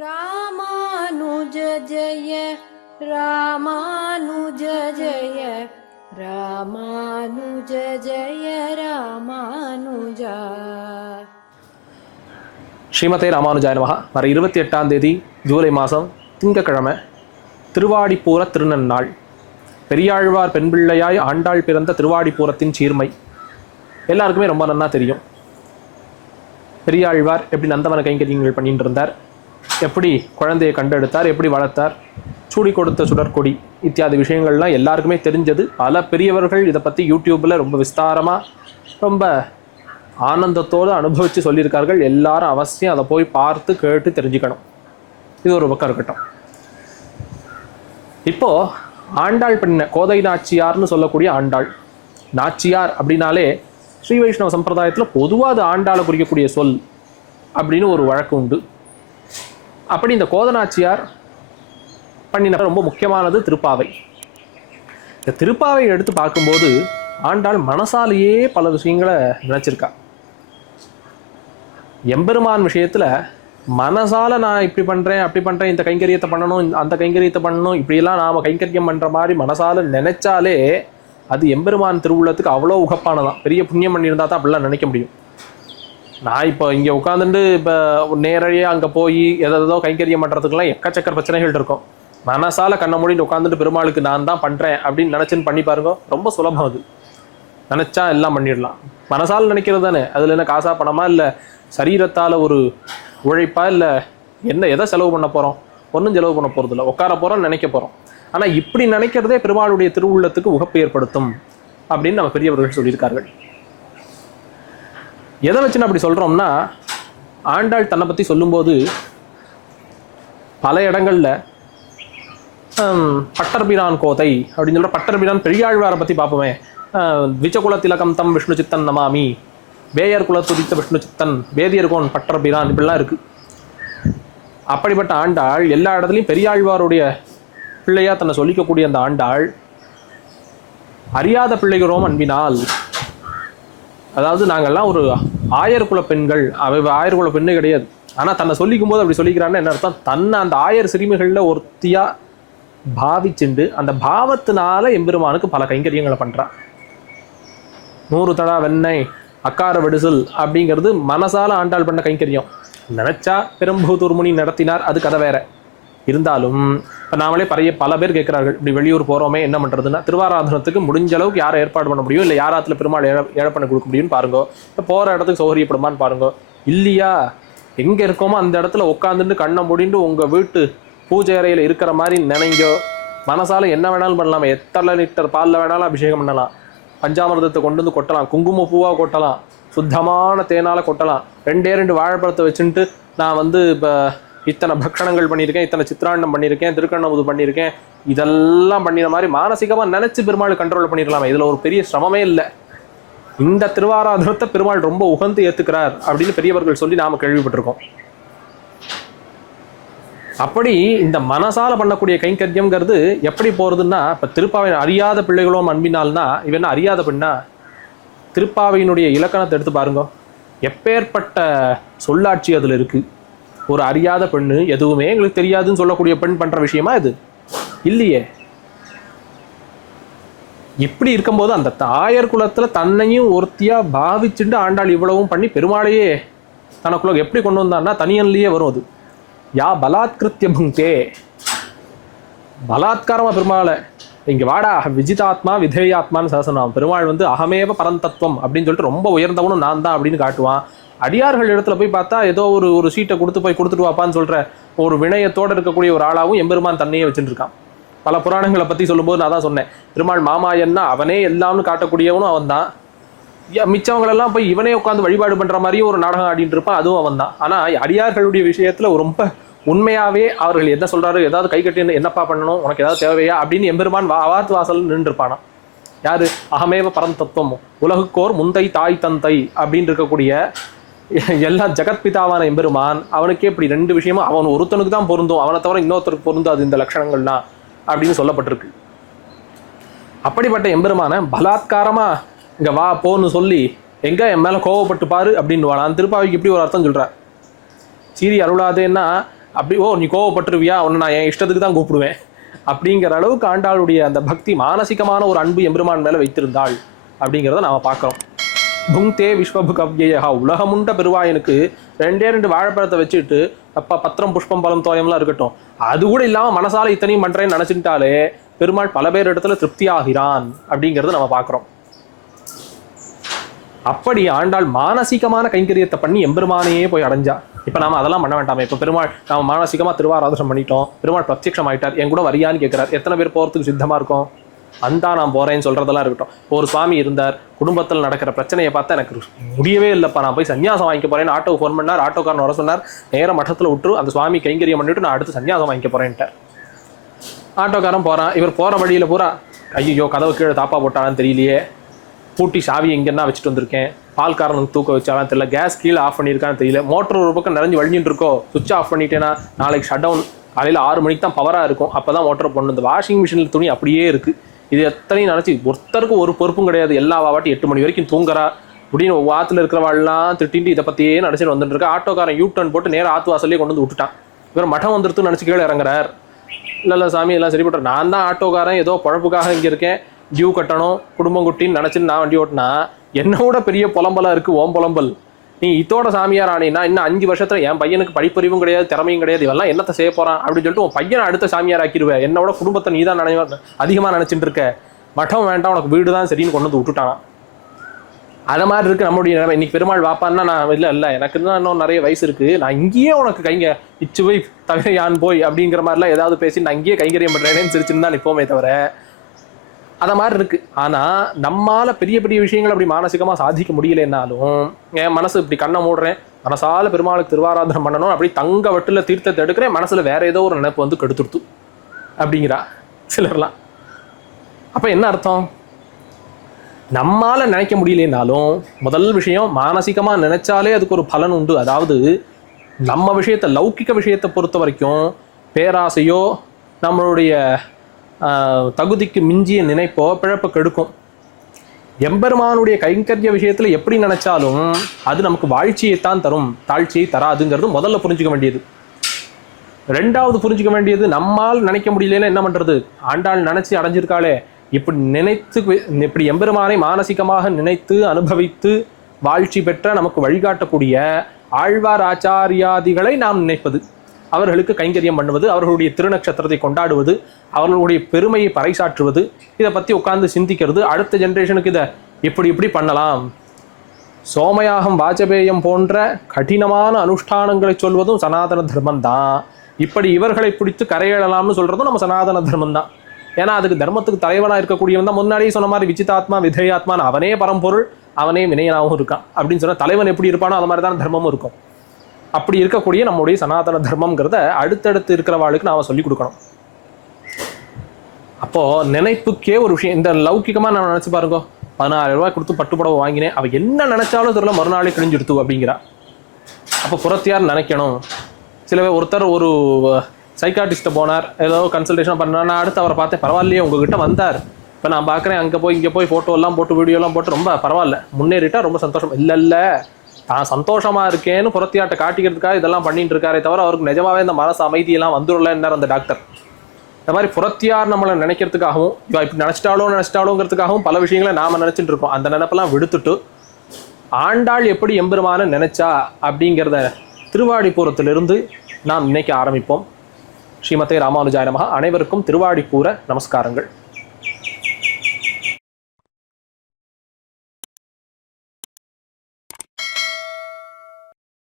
ராமானுஜ ஜெய ராமானுஜ ஜெய ராமானுஜ. ஜெய ராமானுஜா ஸ்ரீமதே ராமானுஜாய நமஹ. வர இருபத்தி எட்டாம் தேதி ஜூலை மாதம் திங்கக்கிழமை திருவாடிப்பூர திருநன்னாள். பெரியாழ்வார் பெண் பிள்ளையாய் ஆண்டாள் பிறந்த திருவாடிப்பூரத்தின் சீர்மை. எல்லாருக்குமே ரொம்ப நன்னா தெரியும். பெரியாழ்வார் எப்படி நந்தவன கைங்கரியங்கள் பண்ணிட்டு இருந்தார்? எப்படி குழந்தையை கண்டெடுத்தார் எப்படி வளர்த்தார் சூடி கொடுத்த சுடற்கொடி இத்தியாதி விஷயங்கள்லாம் எல்லாருக்குமே தெரிஞ்சது. பல பெரியவர்கள் இதை பற்றி யூடியூப்பில் ரொம்ப விஸ்தாரமாக ரொம்ப ஆனந்தத்தோடு அனுபவித்து சொல்லியிருக்கார்கள். எல்லாரும் அவசியம் அதை போய் பார்த்து கேட்டு தெரிஞ்சுக்கணும். இது ஒரு பக்கம் இருக்கட்டும். இப்போ ஆண்டாள் பெண்ண கோதை நாச்சியார்னு சொல்லக்கூடிய ஆண்டாள். நாச்சியார் அப்படின்னாலே ஸ்ரீ வைஷ்ணவ சம்பிரதாயத்தில் பொதுவாக அது ஆண்டாளை குறிக்கக்கூடிய சொல் அப்படின்னு ஒரு வழக்கு உண்டு. அப்படி இந்த கோதநாச்சியார் பண்ணின ரொம்ப முக்கியமானது திருப்பாவை. இந்த திருப்பாவை எடுத்து பார்க்கும்போது ஆண்டாள் மனசாலேயே பல விஷயங்களை நினச்சிருக்கா. எம்பெருமான் விஷயத்தில் மனசால நான் இப்படி பண்ணுறேன் அப்படி பண்ணுறேன் இந்த கைங்கரியத்தை பண்ணணும் இந்த- அந்த கைங்கரியத்தை பண்ணணும் இப்படியெல்லாம் நாம் கைங்கரியம் பண்ணுற மாதிரி மனசால நினச்சாலே அது எம்பெருமான் திருவுள்ளத்துக்கு அவ்வளோ உகப்பானதான். பெரிய புண்ணியம் பண்ணியிருந்தா தான் அப்படிலாம் நினைக்க முடியும். நான் இப்போ இங்கே உட்காந்துட்டு இப்போ நேரடியாக அங்கே போய் எதோ கைங்கரியம் பண்ணுறதுக்கெல்லாம் எக்கச்சக்க பிரச்சனைகள் இருக்கும். மனசால கண்ணை மூடிட்டு உட்காந்துட்டு பெருமாளுக்கு நான் தான் பண்ணுறேன் அப்படின்னு நினச்சின்னு பண்ணி பாருங்க. ரொம்ப சுலபம் அது. நினச்சா எல்லாம் பண்ணிடலாம். மனசால் நினைக்கிறது தானே. அதில் என்ன காசா பணமா இல்லை சரீரத்தால் ஒரு உழைப்பா இல்லை என்ன எதை செலவு பண்ண போகிறோம் ஒன்றும் செலவு பண்ண போகிறதில்ல உட்கார போகிறோம் நினைக்க போகிறோம் ஆனால் இப்படி நினைக்கிறதே பெருமாளுடைய திருவுள்ளத்துக்கு உகப்பு ஏற்படுத்தும் அப்படின்னு நம்ம பெரியவர்கள் சொல்லியிருக்கார்கள். எதை வச்சு நான் அப்படி சொல்கிறோம்னா ஆண்டாள் தன்னை பற்றி சொல்லும்போது பல இடங்களில் பட்டர்பிரான் கோதை அப்படின்னு சொல்ற பட்டர்பிரான் பெரியாழ்வாரை பற்றி பார்ப்போமே. விஜகுல திலகம் தம் விஷ்ணு சித்தன் நமாமி வேயர் குலத்துதித்த விஷ்ணு சித்தன் வேதியர்கோன் பட்டர்பிரான் இப்படிலாம் இருக்கு. அப்படிப்பட்ட ஆண்டாள் எல்லா இடத்துலையும் பெரியாழ்வாருடைய பிள்ளையா தன்னை சொல்லிக்கக்கூடிய அந்த ஆண்டாள் அறியாத பிள்ளைகளோம் அன்பினால் அதாவது நாங்கள்லாம் ஒரு ஆயர் குல பெண்கள் அவ ஆயர் குல பெண்ணே கிடையாது. ஆனால் தன்னை சொல்லிக்கும் போது அப்படி சொல்லிக்கிறான்னு என்ன அர்த்தம்? தன்னை அந்த ஆயர் சிறுமிகளில் ஒருத்தியா பாவிச்சுண்டு அந்த பாவத்தினால எம்பெருமானுக்கு பல கைங்கரியங்களை பண்றா நூறு தடா வெண்ணெய் அக்கார விடுசல் அப்படிங்கிறது மனசால ஆண்டாள் பண்ண கைங்கரியம். நினைச்சா பெரும்பூத்தூர் முனி நடத்தினார் அது கதை வேற. இருந்தாலும் இப்போ நாமளே பழைய பல பேர் கேட்குறார்கள் இப்படி வெளியூர் போகிறோமே என்ன பண்ணுறதுன்னா திருவாராதனத்துக்கு முடிஞ்ச அளவுக்கு யாரை ஏற்பாடு பண்ண முடியும்? இல்லை யாராத்துல பெருமாள் ஏழ ஏழப்பண்ண கொடுக்க முடியும்னு பாருங்க. இப்போ போகிற இடத்துக்கு சௌகரியப்படுமான்னு பாருங்க. இல்லையா? எங்கே இருக்கோமோ அந்த இடத்துல உட்காந்துட்டு கண்ணை மூடிண்டு உங்கள் வீட்டு பூஜை அறையில் இருக்கிற மாதிரி நினைங்கோ. மனசால என்ன வேணாலும் பண்ணலாம். எத்தனை லிட்டர் பாலில் வேணாலும் அபிஷேகம் பண்ணலாம். பஞ்சாமிர்தத்தை கொண்டு வந்து கொட்டலாம். குங்கும பூவாக கொட்டலாம். சுத்தமான தேனால் கொட்டலாம். ரெண்டே ரெண்டு வாழைப்பழத்தை வச்சுட்டு நான் வந்து இப்போ இத்தனை பக்ஷணங்கள் பண்ணியிருக்கேன் இத்தனை சித்திராண்டம் பண்ணியிருக்கேன் திருக்கண்ணமுது பண்ணியிருக்கேன். இதெல்லாம் பண்ணின மாதிரி மானசிகமாக நினச்சி பெருமாள் கண்ட்ரோல் பண்ணிடலாமே. இதில் ஒரு பெரிய சிரமமே இல்லை. இந்த திருவாராதனத்தை பெருமாள் ரொம்ப உகந்து ஏத்துக்கிறார் அப்படின்னு பெரியவர்கள் சொல்லி நாம கேள்விப்பட்டிருக்கோம். அப்படி இந்த மனசால பண்ணக்கூடிய கைங்கரியம்ங்கிறது எப்படி போறதுன்னா இப்ப திருப்பாவை அறியாத பிள்ளைகளும் அன்பினால்னா இவன் அறியாத பெண்ணா? திருப்பாவையினுடைய இலக்கணத்தை எடுத்து பாருங்க. எப்பேற்பட்ட சொல்லாட்சி அதுல இருக்கு. ஒரு அறியாத பெண்ணு எதுவுமே எங்களுக்கு தெரியாதுன்னு சொல்லக்கூடிய பெண் பண்ற விஷயமா இது? இல்லையே. இப்படி இருக்கும்போது அந்த தாயர் குலத்துல தன்னையும் ஒருத்தியா பாவிச்சுட்டு ஆண்டாள் இவ்வளவும் பண்ணி பெருமாளையே தனக்குள்ள எப்படி கொண்டு வந்தான்னா தனியன்லயே வரும் அது. யா பலாத்கிருத்திய புங்கே பலாத்காரமா பெருமாளை இங்க வாடா விஜிதாத்மா விதேயாத்மான்னு சாசனம். பெருமாள் வந்து அகமேவ பரந்தத்துவம் அப்படின்னு சொல்லிட்டு ரொம்ப உயர்ந்தவனும் நான் தான் அப்படின்னு காட்டுவான். அடியார்கள் இடத்துல போய் பார்த்தா ஏதோ ஒரு ஒரு சீட்டை கொடுத்து போய் கொடுத்துட்டு வாப்பான்னு சொல்ற ஒரு வினயத்தோடு இருக்கக்கூடிய ஒரு ஆளாகவும் எம்பெருமான் தன்னையே வச்சுருக்கான் பல புராணங்களை பற்றி சொல்லும்போது நான் தான் சொன்னேன். பெருமாள் மாமாயன்னா அவனே எல்லாம்னு காட்டக்கூடியவனும் அவன் தான் மிச்சவங்களெல்லாம் போய் இவனே உட்காந்து வழிபாடு பண்ணுற மாதிரியும் ஒரு நாடகம் ஆடிட்டு இருப்பான் அதுவும் அவன் தான் ஆனால் அடியார்களுடைய விஷயத்தில் ரொம்ப உண்மையாகவே அவர்கள் என்ன சொல்கிறாரு ஏதாவது கை கட்டி என்னப்பா பண்ணணும்? உனக்கு ஏதாவது தேவையா? அப்படின்னு எம்பெருமான் வா வாத்து வாசல் நின்றுருப்பானா யார் யாரு? அகமேவ பரந்தத்துவம். உலகுக்கோர் முந்தை தாய் தந்தை அப்படின்னு இருக்கக்கூடிய எல்லா ஜெகத்பிதாவான எம்பெருமான் அவனுக்கே இப்படி ரெண்டு விஷயமும் அவன் ஒருத்தனுக்கு தான் பொருந்தும் அவனை தவிர இன்னொருத்தருக்கு பொருந்தாது இந்த லட்சணங்கள்லாம் அப்படின்னு சொல்லப்பட்டிருக்கு. அப்படிப்பட்ட எம்பெருமான பலாத்காரமா இங்க வா போன்னு சொல்லி எங்க என் மேல கோவப்பட்டு பாரு அப்படின்னு நான் திருப்பாவிக்கு இப்படி ஒரு அர்த்தம் சொல்றார். சீரி அருளாதேன்னா அப்படி ஓ நீ கோவப்பட்டுருவியா? உன்னை நான் என் இஷ்டத்துக்கு தான் கூப்பிடுவேன். அப்படிங்கிற அளவுக்கு ஆண்டாளுடைய அந்த பக்தி மானசிகமான ஒரு அன்பு எம்பெருமான் மேலே வைத்திருந்தாள் அப்படிங்கிறத நாம பார்க்குறோம். புங்தே விஸ்வபு கவ்யயா உலகமுண்ட பெருவாயனுக்கு ரெண்டே ரெண்டு வாழைப்பழத்தை வச்சுட்டு அப்பா பத்திரம் புஷ்பம் பழம் தோயம்லாம் இருக்கட்டும். அது கூட இல்லாமல் மனசால இத்தனையும் பண்ணுறேன்னு நினச்சிட்டாலே பெருமாள் பல பேர் இடத்துல திருப்தி ஆகிறான் அப்படிங்கிறத நம்ம பார்க்குறோம். அப்படி ஆண்டாள் மானசீகமான கைங்கரியத்தை பண்ணி எம்பெருமானையே போய் அடைஞ்சா. இப்போ நாம் அதெல்லாம் பண்ண வேண்டாமே. இப்போ பெருமாள் நாம் மானசீகமாக திருவாராதனம் பண்ணிட்டோம். பெருமாள் பிரத்யட்சம் ஆயிட்டார் என் கூட வரியான்னு கேட்குறாரு எத்தனை பேர் போகிறதுக்கு சித்தமாக இருக்கும்? அந்தா நான் போறேன்னு சொல்றதெல்லாம் இருக்கட்டும். இப்போ ஒரு சுவாமி இருந்தார் குடும்பத்தில் நடக்கிற பிரச்சனையை பார்த்தா எனக்கு முடியவே இல்லைப்பா. நான் போய் சன்னியாசம் வாங்கிக்க போறேன் ஆட்டோ ஃபோன் பண்ணார் ஆட்டோக்காரன் வர சொன்னார் நேரம் மட்டத்தில் விட்டு அந்த சுவாமி கைங்கரியம் பண்ணிட்டு நான் அடுத்து சன்னியாசம் வாங்கிக்க போறேன்ட்டார். ஆட்டோக்காரன் போறான் இவர் போற வழியில பூரா ஐயோ கதவு கீழே தாப்பா போட்டானான்னு தெரியலையே. பூட்டி சாவி எங்கன்னா வச்சுட்டு வந்திருக்கேன். பால்காரனுக்கு தூக்க வச்சாலும் தெரியல. கேஸ் கீழே ஆஃப் பண்ணியிருக்கான்னு தெரியல. மோட்டர் ஒரு பக்கம் நிறைஞ்சு வழிஞ்சிட்டு இருக்கோ சுவிட்ச் ஆஃப் பண்ணிட்டேன்னா நாளைக்கு ஷட் டவுன் காலையில் ஆறு மணிக்கு தான் பவராக இருக்கும். அப்போ தான் மோட்டர் போடணும். இந்த வாஷிங் மிஷினில் துணி அப்படியே இருக்குது இது எத்தனையும் நினச்சி ஒருத்தருக்கும் ஒரு பொறுப்பும் கிடையாது. எல்லா வாட்டி எட்டு மணி வரைக்கும் தூங்குறா. அப்படின்னு ஆற்றுல இருக்கிறவாள்லாம் திட்டின்ட்டு இதை பற்றியே நினச்சிட்டு வந்துட்டு இருக்கா. ஆட்டோக்காரன் யூ டர்ன் போட்டு நேராக ஆத்து வாசல்லே கொண்டு வந்து விட்டுட்டான். இவர் மட்டம் வந்துருத்துன்னு நினச்சி கீழே இறங்குறார். இல்லை இல்லை சாமி எல்லாம் சரிப்பட்டு நான் தான் ஆட்டோக்காரன். ஏதோ பழப்புக்காக இங்கே இருக்கேன். டியூ கட்டணும் குடும்பம் குட்டின்னு நினச்சின்னு நான் வண்டி ஓட்டினா என்னோட பெரிய புலம்பலாக இருக்குது ஓம் புலம்பல். நீ இதோட சாமியார் ஆனீன்னா இன்னும் அஞ்சு வருஷத்துல என் பையனுக்கு படிப்பறிவும் கிடையாது திறமையும் கிடையாது இவெல்லாம் என்னத்த செய்ய போறான் அப்படின்னு சொல்லிட்டு உன் பையனை அடுத்த சாமியார் ஆக்கிடுவேன் என்னோட குடும்பத்தை நீ தான் நினைவ அதிகமாக நினைச்சிட்டு இருக்க. மட்டம் வேண்டாம் உனக்கு வீடு தான் சரின்னு கொண்டு வந்து விட்டுட்டான். அது மாதிரி இருக்கு நம்மளுடைய நிலைமை. இன்னைக்கு பெருமாள் வாப்பான்னா நான் இல்லை இல்லை எனக்கு தான் இன்னும் நிறைய வயசு இருக்கு. நான் இங்கேயே உனக்கு கைங்க இச்சு போய் தவிர யான் போய் அப்படிங்கிற மாதிரிலாம் ஏதாவது பேசி நான் இங்கேயே கைங்கரியம் பண்ணுறேன்னு சிரிச்சுன்னு தான் நிற்போமே தவிர அதை மாதிரி இருக்கு. ஆனா நம்மால பெரிய பெரிய விஷயங்கள் அப்படி மானசிகமா சாதிக்க முடியலைன்னாலும் என் மனசு இப்படி கண்ணை மூடுறேன் மனசால பெருமாளுக்கு திருவாராதனம் பண்ணணும் அப்படி தங்க வட்டுல தீர்த்தத்தை எடுக்கிறேன் மனசுல வேற ஏதோ ஒரு நினைப்பு வந்து கெடுத்துடுத்து அப்படிங்கிறா சிலர்லாம். அப்ப என்ன அர்த்தம்? நம்மால நினைக்க முடியலைனாலும் முதல் விஷயம் மானசிகமா நினைச்சாலே அதுக்கு ஒரு பலன் உண்டு. அதாவது நம்ம விஷயத்தை லௌகிக விஷயத்தை பொறுத்த வரைக்கும் பேராசையோ நம்மளுடைய தகுதிக்கு மிஞ்சிய நினைப்போ பிழப்ப கெடுக்கும். எம்பெருமானுடைய கைங்கரிய விஷயத்தில் எப்படி நினைச்சாலும் அது நமக்கு வாழ்ச்சியைத்தான் தரும். தாழ்ச்சியை தராதுங்கிறது முதல்ல புரிஞ்சுக்க வேண்டியது. ரெண்டாவது புரிஞ்சுக்க வேண்டியது நம்மால் நினைக்க முடியலன்னா என்ன பண்ணுறது ஆண்டாள் நினச்சி அடைஞ்சிருக்காளே. இப்படி நினைத்து இப்படி எம்பெருமானை மானசிகமாக நினைத்து அனுபவித்து வாழ்ச்சி பெற்ற நமக்கு வழிகாட்டக்கூடிய ஆழ்வார் ஆச்சாரியாதிகளை நாம் நினைப்பது. அவர்களுக்கு கைங்கரியம் பண்ணுவது அவர்களுடைய திருநக்ஷத்திரத்தை கொண்டாடுவது அவர்களுடைய பெருமையை பறைசாற்றுவது இதை பற்றி உட்கார்ந்து சிந்திக்கிறது. அடுத்த ஜென்ரேஷனுக்கு இதை இப்படி இப்படி பண்ணலாம். சோமயாகம் வாஜபேயம் போன்ற கடினமான அனுஷ்டானங்களை சொல்வதும் சனாதன தர்மம் தான். இப்படி இவர்களை பிடித்து கரையேழலாம்னு சொல்கிறதும் நம்ம சனாதன தர்மம் தான். ஏன்னா அதுக்கு தர்மத்துக்கு தலைவனாக இருக்கக்கூடியவன் தான் முன்னாடியே சொன்ன மாதிரி விஜிதாத்மா விதேயாத்மான்னு அவனே பரம்பொருள் அவனே வினயனாகவும் இருக்கான். அப்படின்னு சொன்னால் தலைவன் எப்படி இருப்பானோ அது மாதிரி தான் தர்மமும் இருக்கும். அப்படி இருக்கக்கூடிய நம்முடைய சனாதன தர்மம்ங்கிறத அடுத்தடுத்து இருக்கிறவாளுக்கு நாம் சொல்லிக் கொடுக்கணும். அப்போ நினைப்புக்கே ஒரு விஷயம் இந்த லௌகிகமா நான் நினச்சி பாருங்க பதினாயிரம் ரூபாய் கொடுத்து பட்டு புடவை வாங்கினேன் அவள் என்ன நினைச்சாலும் தெரியல மறுநாளே கிழிஞ்சிடுத்து அப்படிங்கிறா. அப்போ புறத்தியார் நினைக்கணும். சில பேர் ஒருத்தர் ஒரு சைக்காட்டிஸ்ட்டை போனார் ஏதோ கன்சல்டேஷன் பண்ணார் நான் அடுத்து அவரை பார்த்தேன் பரவாயில்லையே உங்ககிட்ட வந்தார். இப்போ நான் பார்க்குறேன் அங்கே போய் இங்கே போய் ஃபோட்டோ எல்லாம் போட்டு வீடியோ எல்லாம் போட்டு ரொம்ப பரவாயில்ல முன்னேறிட்டா ரொம்ப சந்தோஷம். இல்லை இல்லை தான் சந்தோஷமா இருக்கேன்னு புறத்தியாட்ட காட்டிக்கிறதுக்காக இதெல்லாம் பண்ணிட்டு இருக்காரே தவிர அவருக்கு நிஜமாவே இந்த மனசு அமைதியெல்லாம் வந்துடலன்னார் அந்த டாக்டர். இந்த மாதிரி புறத்தியார் நம்மளை நினைக்கிறதுக்காகவும் இவ இப்படி நினைச்சிட்டாலோ நினைச்சிட்டாலோங்கிறதுக்காகவும் பல விஷயங்களை நாம நினைச்சிட்டு இருக்கோம் அந்த நினைப்பெல்லாம் விடுத்துட்டு ஆண்டாள் எப்படி எம்பெருமான நினைச்சா? அப்படிங்கிறத திருவாடிபுரத்திலிருந்து நாம் நினைக்க ஆரம்பிப்போம். ஸ்ரீமதே ராமானுஜாய அனைவருக்கும் திருவாடிப்பூர நமஸ்காரங்கள்.